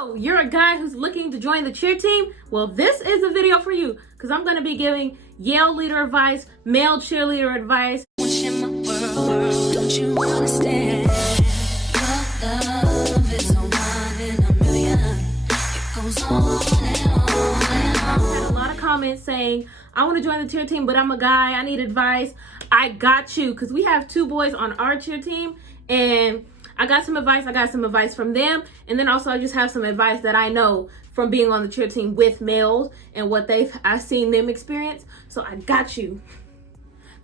So you're a guy who's looking to join the cheer team? Well, this is a video for you because I'm going to be giving Yale leader advice, male cheerleader advice. Don't you understand? Love is a one in a million. It goes on and on and on. I had a lot of comments saying, I want to join the cheer team, but I'm a guy. I need advice. I got you, because we have two boys on our cheer team, and I got some advice. I got some advice from them, and then also I just have some advice that I know from being on the cheer team with males and what I've seen them experience. So I got you.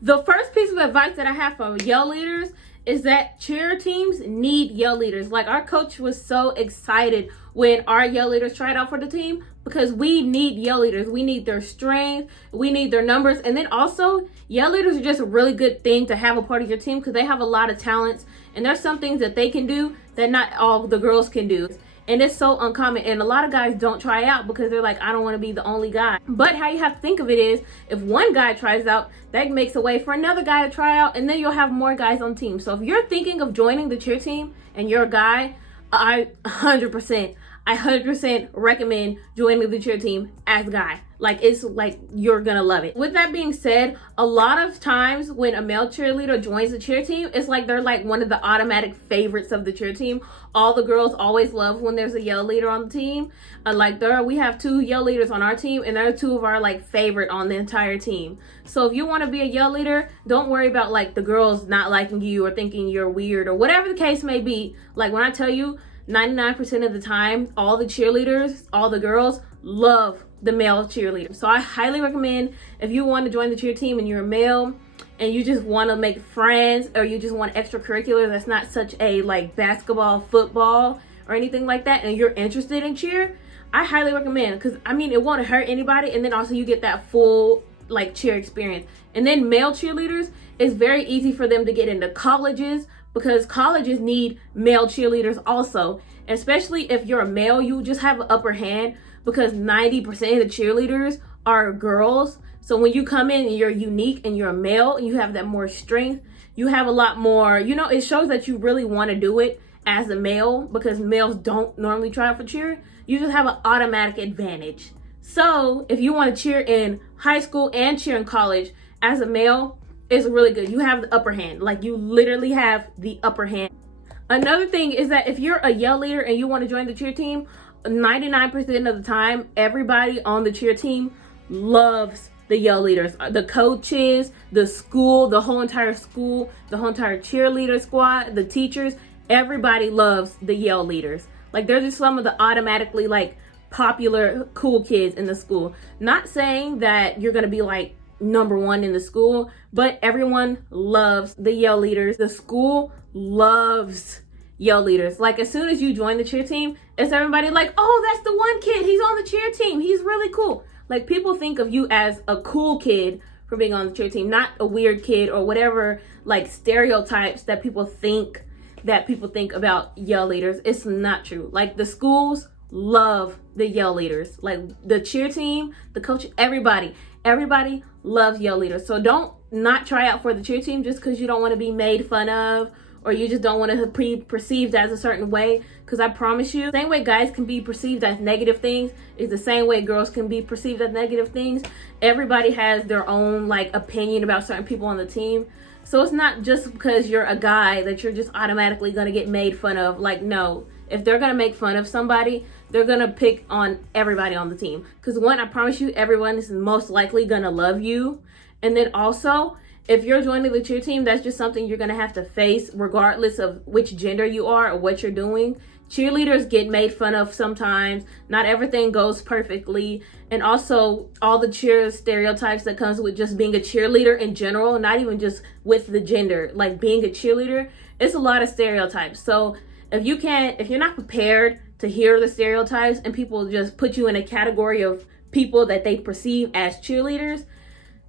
The first piece of advice that I have for Yale leaders is that cheer teams need Yale leaders. Like, our coach was so excited when our Yale leaders tried out for the team because we need Yale leaders. We need their strength, we need their numbers, and then also Yale leaders are just a really good thing to have a part of your team because they have a lot of talents, and there's some things that they can do that not all the girls can do. And it's so uncommon, and a lot of guys don't try out because they're like, I don't want to be the only guy. But how you have to think of it is, if one guy tries out, that makes a way for another guy to try out, and then you'll have more guys on the team. So if you're thinking of joining the cheer team and you're a guy, I 100% recommend joining the cheer team as a guy. Like, it's like you're gonna love it. With that being said, a lot of times when a male cheerleader joins the cheer team, it's like they're like one of the automatic favorites of the cheer team. All the girls always love when there's a Yale leader on the team. We have two Yale leaders on our team, and they're two of our like favorite on the entire team. So if you want to be a Yale leader, don't worry about like the girls not liking you or thinking you're weird or whatever the case may be. Like, when I tell you, 99% of the time, all the cheerleaders, all the girls love the male cheerleader. So I highly recommend, if you want to join the cheer team and you're a male and you just want to make friends, or you just want extracurricular that's not such a like basketball, football, or anything like that, and you're interested in cheer, I highly recommend, because I mean, it won't hurt anybody, and then also you get that full like cheer experience. And then male cheerleaders, it's very easy for them to get into colleges, because colleges need male cheerleaders also. Especially if you're a male, you just have an upper hand because 90% of the cheerleaders are girls. So when you come in and you're unique and you're a male and you have that more strength, you have a lot more, it shows that you really want to do it as a male, because males don't normally try out for cheer. You just have an automatic advantage. So if you want to cheer in high school and cheer in college as a male, it's really good. You have the upper hand. Like, you literally have the upper hand. Another thing is that if you're a Yale leader and you want to join the cheer team, 99% of the time, everybody on the cheer team loves the Yale leaders. The coaches, the school, the whole entire school, the whole entire cheerleader squad, the teachers, everybody loves the Yale leaders. Like, they're just some of the automatically like popular, cool kids in the school. Not saying that you're going to be like number one in the school, but everyone loves the Yale leaders. The school loves Yale leaders. Like, as soon as you join the cheer team, it's everybody like, oh, that's the one kid, he's on the cheer team, he's really cool. Like, people think of you as a cool kid for being on the cheer team, not a weird kid or whatever like stereotypes that people think about Yale leaders. It's not true. Like, the schools love the Yale leaders. Like, the cheer team, the coach, everybody loves Yale leaders. So don't not try out for the cheer team just because you don't want to be made fun of, or you just don't want to be perceived as a certain way. Because I promise you, the same way guys can be perceived as negative things is the same way girls can be perceived as negative things. Everybody has their own like opinion about certain people on the team. So it's not just because you're a guy that you're just automatically going to get made fun of. Like, no. If they're going to make fun of somebody, they're going to pick on everybody on the team. Because one, I promise you, everyone is most likely going to love you. And then also, if you're joining the cheer team, that's just something you're going to have to face regardless of which gender you are or what you're doing. Cheerleaders get made fun of sometimes. Not everything goes perfectly. And also, all the cheer stereotypes that comes with just being a cheerleader in general, not even just with the gender, like being a cheerleader, it's a lot of stereotypes. So if you're not prepared to hear the stereotypes and people just put you in a category of people that they perceive as cheerleaders,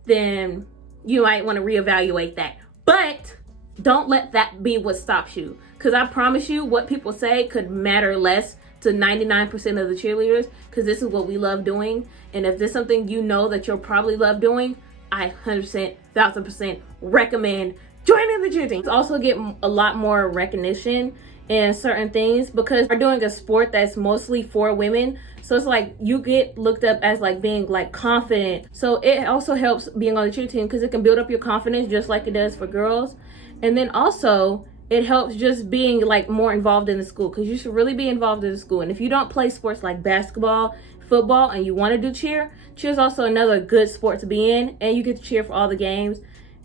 then you might want to reevaluate that. But don't let that be what stops you. Because I promise you, what people say could matter less to 99% of the cheerleaders, because this is what we love doing. And if there's something you know that you'll probably love doing, I 100%, 1000% recommend joining the cheer team. Also get a lot more recognition in certain things because we're doing a sport that's mostly for women. So it's like you get looked up as like being like confident. So it also helps being on the cheer team because it can build up your confidence just like it does for girls. And then also it helps just being like more involved in the school because you should really be involved in the school. And if you don't play sports like basketball, football, and you want to do cheer is also another good sport to be in, and you get to cheer for all the games.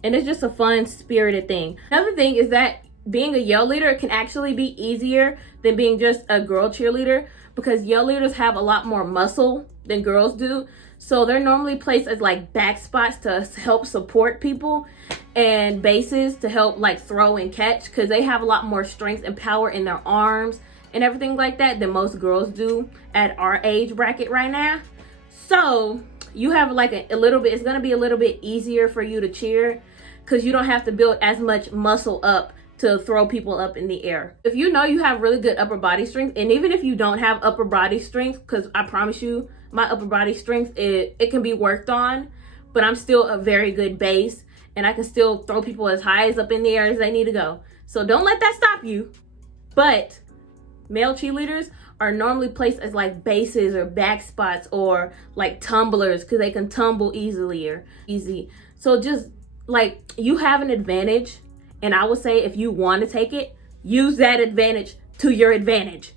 And it's just a fun, spirited thing. Another thing is that being a yell leader can actually be easier than being just a girl cheerleader because yell leaders have a lot more muscle than girls do. So they're normally placed as like back spots to help support people and bases to help like throw and catch because they have a lot more strength and power in their arms and everything like that than most girls do at our age bracket right now. So you have like a little bit, it's gonna be a little bit easier for you to cheer because you don't have to build as much muscle up to throw people up in the air. If you know you have really good upper body strength, and even if you don't have upper body strength, because I promise you, my upper body strength, it can be worked on, but I'm still a very good base, and I can still throw people as high as up in the air as they need to go. So don't let that stop you. But male cheerleaders are normally placed as like bases or back spots or like tumblers because they can tumble easy. So just like you have an advantage. And I would say if you want to take it, use that advantage to your advantage.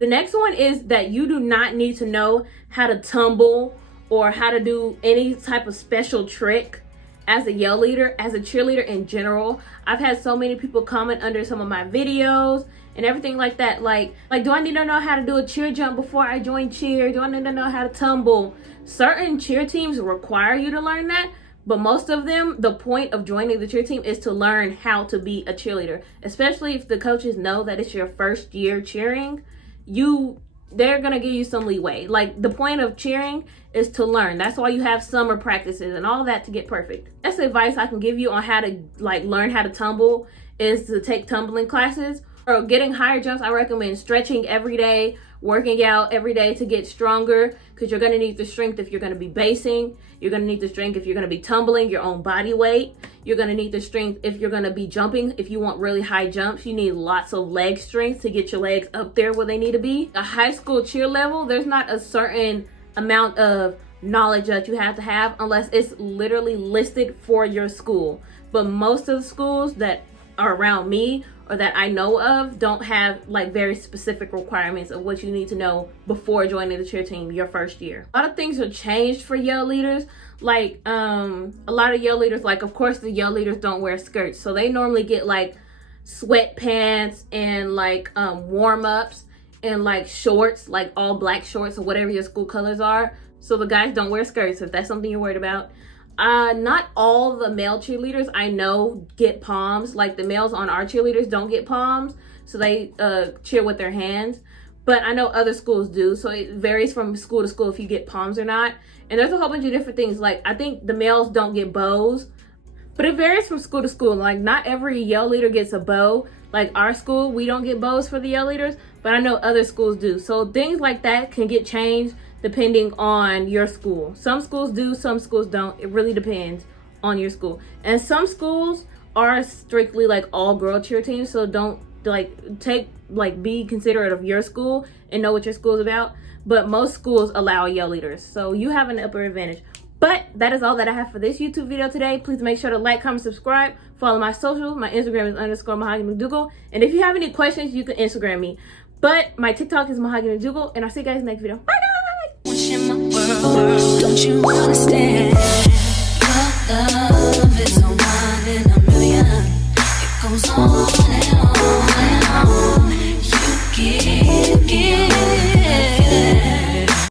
The next one is that you do not need to know how to tumble or how to do any type of special trick as a yell leader, as a cheerleader in general. I've had so many people comment under some of my videos and everything like that. Like, do I need to know how to do a cheer jump before I join cheer? Do I need to know how to tumble? Certain cheer teams require you to learn that. But most of them, the point of joining the cheer team is to learn how to be a cheerleader. Especially if the coaches know that it's your first year cheering, they're gonna give you some leeway. Like the point of cheering is to learn. That's why you have summer practices and all that to get perfect. That's the advice I can give you on how to like learn how to tumble is to take tumbling classes. Or getting higher jumps, I recommend stretching every day, working out every day to get stronger because you're going to need the strength if you're going to be basing. You're going to need the strength if you're going to be tumbling your own body weight. You're going to need the strength if you're going to be jumping. If you want really high jumps, you need lots of leg strength to get your legs up there where they need to be. A high school cheer level, there's not a certain amount of knowledge that you have to have unless it's literally listed for your school. But most of the schools that are around me or that I know of don't have like very specific requirements of what you need to know before joining the cheer team your first year. A lot of things have changed for yell leaders. Like a lot of yell leaders, like of course the yell leaders don't wear skirts, so they normally get like sweatpants and like warm-ups and like shorts, like all black shorts or whatever your school colors are. So the guys don't wear skirts if that's something you're worried about. Not all the male cheerleaders I know get palms. Like the males on our cheerleaders don't get palms, so they cheer with their hands. But I know other schools do, so it varies from school to school if you get palms or not. And there's a whole bunch of different things. Like I think the males don't get bows, but it varies from school to school. Like not every yell leader gets a bow. Like our school, we don't get bows for the yell leaders, but I know other schools do. So things like that can get changed depending on your school. Some schools do, some schools don't. It really depends on your school. And some schools are strictly like all girl cheer teams, so don't be considerate of your school and know what your school is about. But most schools allow yell leaders, so you have an upper advantage. But that is all that I have for this YouTube video today. Please make sure to like, comment, subscribe, follow my socials. My Instagram is _MahoganyMcDougle. And if you have any questions, you can Instagram me. But my TikTok is MahoganyMcDougle, and I'll see you guys in the next video. Bye guys! Don't you understand?